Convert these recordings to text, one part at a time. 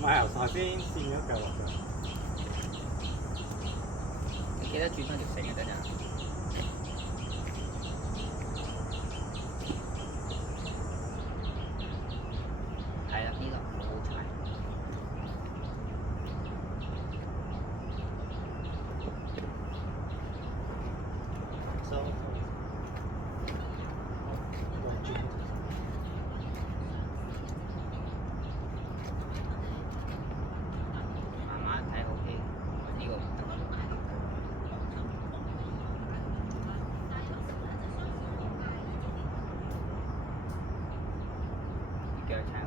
唔係啊，頭先跣咗腳落去。你記得轉翻條繩啊，等陣。係啦，呢個好踩。慢慢睇 OK，呢個唔得。腳踩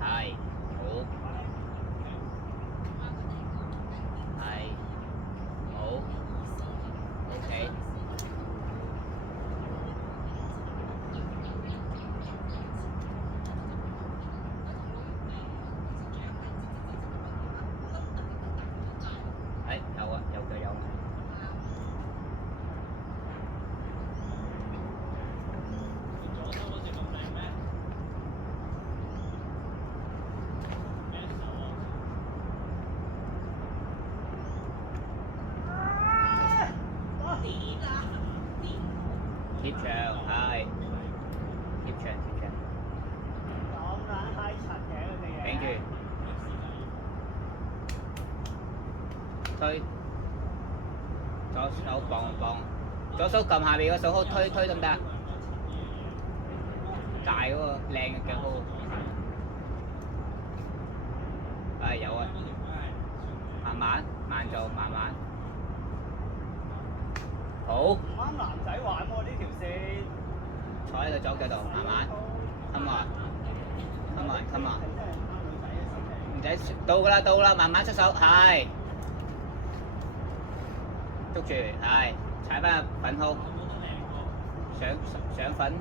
好，係好，係好 ，OK。係有啊，有腳有。貼牆係，貼牆貼牆。咁撚閪柒嘅佢哋嘢。頂住，推，左手磅，左手撳下邊個手號推得唔得啊？大嗰個靚嘅腳號。係有啊，慢做，慢慢。好。唔啱男仔玩喎呢條線。坐喺個左腳度，慢慢，come on，唔使到㗎啦，慢慢出手，係，捉住，係，踩翻個粉號，上粉，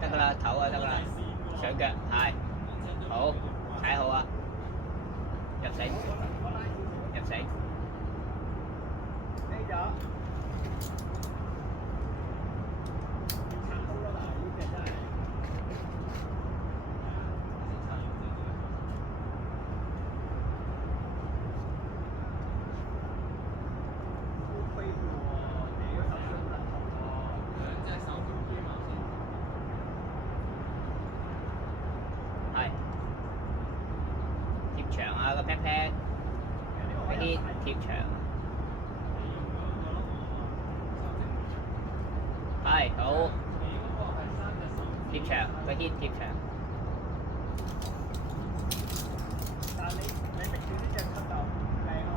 得㗎啦，頭啊得㗎啦，上腳，係，好，踩好啊，入繩，係，貼牆啊個 pat pat，貼牆，係好，貼牆個 hit 貼牆。但係你搣住呢隻級就靚啊嘛。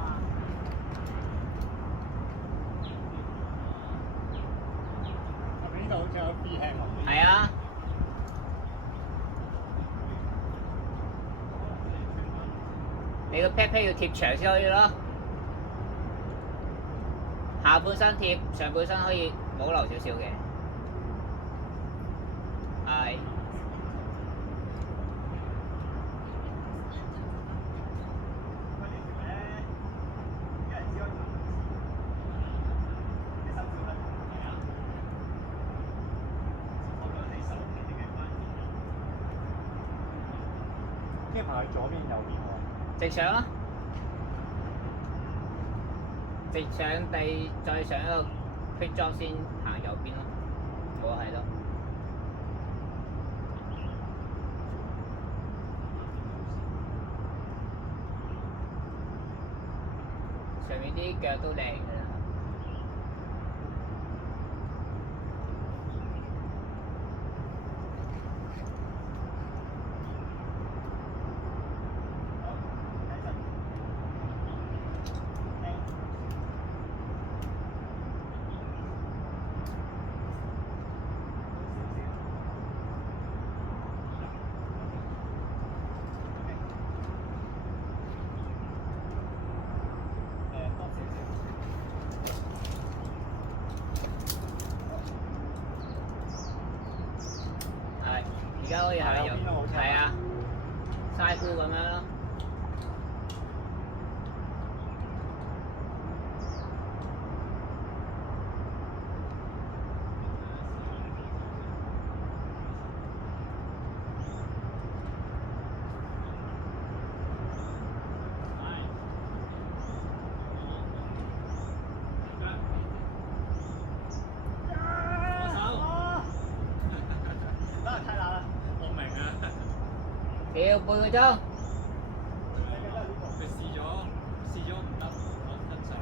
呢度好似有 B 輕喎。係啊。你個 pat pat 要貼牆先可以咯，下半身貼，上半身可以保留少少嘅，係。跟住排左邊右邊喎。直上啊！直上地，再上一個 quick drop 先行右邊咯，冇係咯。上面啲腳都靚㗎啦。而家可以行右，係啊，嘥褲咁樣咯。屌半個鐘，佢試咗唔得，我跟上。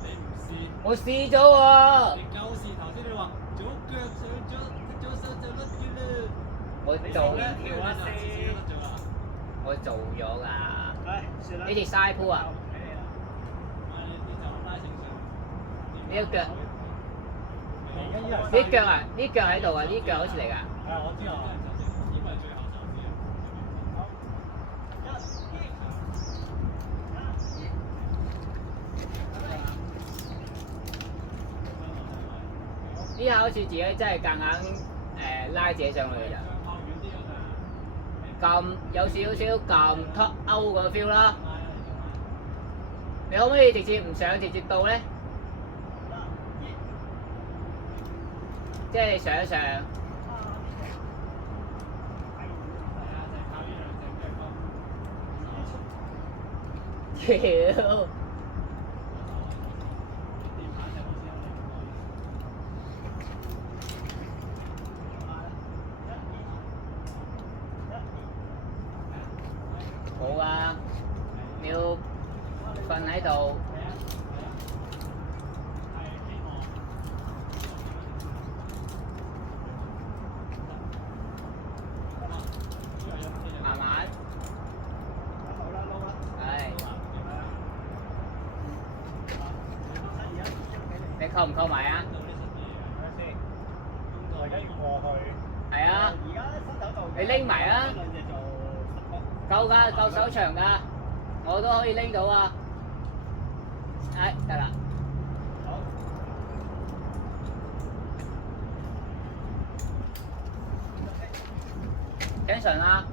你唔試，我試咗喎，你夠試頭先你話左腳上咗，隻左手就甩咗啦。我做條啊先。我做咗㗎，唉，算啦。呢條嘥鋪啊，俾你啦。呢個腳，呢呢腳啊，呢腳喺度啊，呢腳好似嚟㗎，係啊，我知啊。呢下好似自己真係夾硬拉自己上去㗎咋。撳有少少撳 top out 個 feel 啦。你可唔可以直接唔上直接到咧？即係你上一上。屌！冇啊！你要瞓喺度。慢慢。係。你扣唔扣埋啊？我而家要過去。係啊。而家新手道。你拎埋啊！兩隻做夠㗎，夠手長㗎，我都可以拎到啊！得啦。好。Tension 啊！